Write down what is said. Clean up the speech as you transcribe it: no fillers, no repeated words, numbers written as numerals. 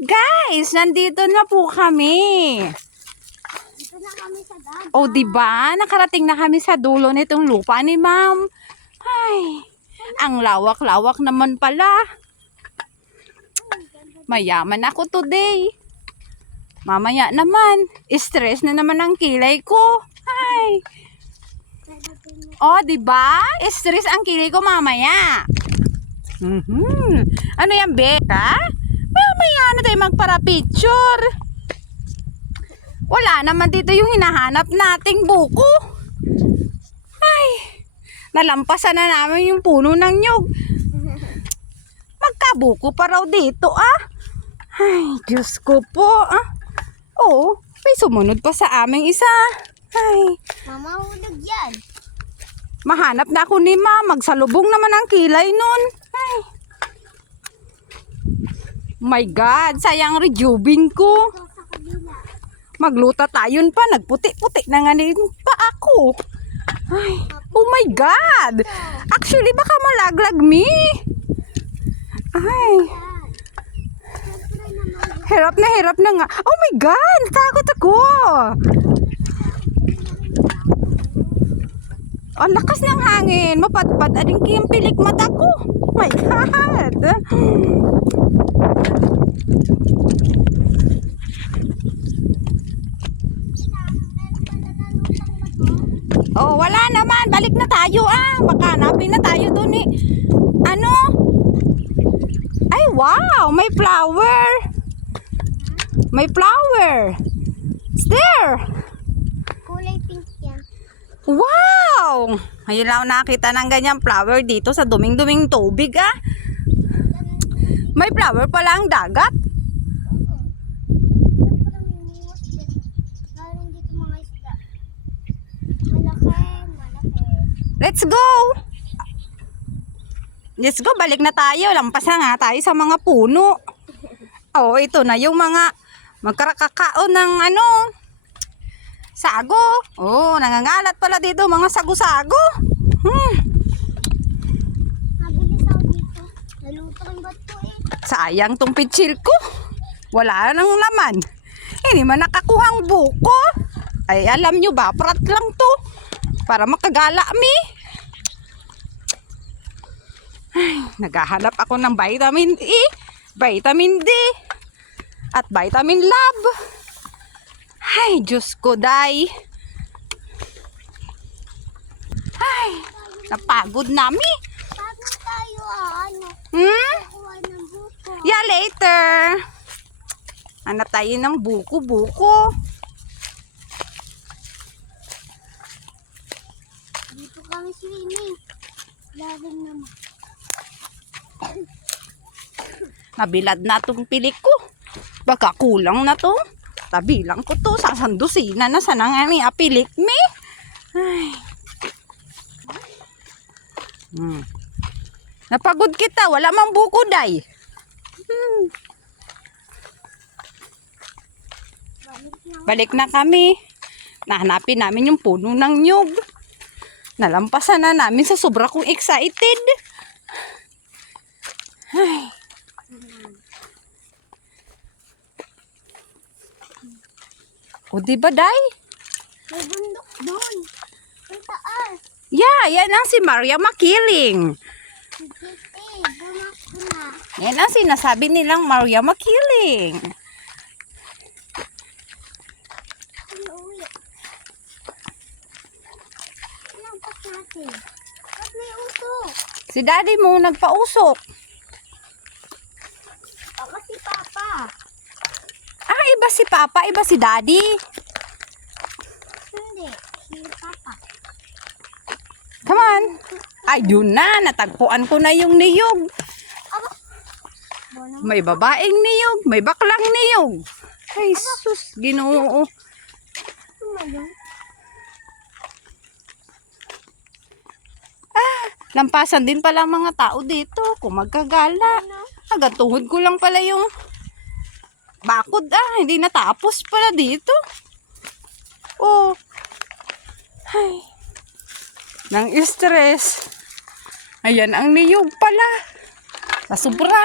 Alright guys, nandito na po kami. Dito na kami sa dagat. O diba, nakarating na kami sa dulo nitong lupa ni ma'am. Ay, ang lawak-lawak naman pala. Mayaman ako today. Mamaya naman, stress na naman ang kilay ko. Ay. O diba, stress ang kilay ko mamaya. Ano yan, Beka? Mamaya na tayo magpara-picture. Wala naman dito yung hinahanap nating buko. Ay, nalampasan na namin yung puno ng nyug. Magkabuko pa raw dito, ah. Ay, Diyos ko po, ah. Oo, may sumunod pa sa aming isa. Ay, Mama, hulog yan. mahanap na ako ni Ma. Magsalubong naman ang kilay nun. Ay. My God, sayang rejubing ko. Ito sa kabila. Magluta tayon pa. Nagputi-puti na nga din pa ako. Ay, oh my God. Actually, baka malaglag me. Ay, Siyempre naman. hirap na nga. Oh my God, takot ako. Ang lakas ng hangin. Mapatpad ading kiyang pilik mata ko. My God. Oh, wala naman. Balik na tayo ah. Baka hanapin na tayo dun eh. Ano? Ay, wow. May flower. May flower. It's there. Kulay pink yan. Wow! Ngayon lang ako nakakita ng ganyang flower dito sa duming-duming tubig ah. May flower pala ang dagat. Siyempre may niwas din. Meron dito mga isda. Malaki. Let's go! Let's go, balik na tayo. Lampas na nga tayo sa mga puno. Oh, ito na yung mga magkarakakao ng ano, sago. Oh, nangangalat pala dito mga sago-sago. Mabilis ako dito. Naluto yung bato eh. Sayang tong pitsil ko. Wala nang laman. Hindi man nakakuhang buko. Ay, alam nyo ba, prat lang to. Para makagala mi. Ay, naghahanap ako ng vitamin E, vitamin D, at vitamin Lab. Ay, Diyos ko, day. Ay, napagod nami. Pagod tayo ano. Kuha ng buko. Yeah, later. Hanap tayo ng buko-buko. Dito kami swimming. Lalim naman. Nabilad na itong pilik ko. Baka kulang na to. Tabilang ko to. Sasandusina na sa nangani apilik me. Ay. Napagod kita. Wala mang buko, day. Balik na kami. Nahanapin namin yung puno ng nyug. Nalampasan na namin sa sobra kong excited. Ay. O diba, day? May bundok doon. Ang taas. Yeah, yan ang si Maria Makiling. Bumak ko na. Yan ang sinasabi nilang Maria Makiling. Uwi. Lampas natin. Ba't may usok? Si daddy mo nagpausok. Baka si Papa. Ah, iba si Papa, iba si Daddy. Hindi. Si Papa. Come on. Ay, yun na. Natagpuan ko na yung niyog. Bono. May babaeng niyog. May baklang niyog. Ay, sus. Ginoo. Tumayo. Lampasan din pala ang mga tao dito. Kung magkagala. Agad tuhod ko lang pala yung bakod. Ah, hindi natapos pala dito. Oh. Ay. Nang stress. Ayan ang niyog pala. Sa sobra.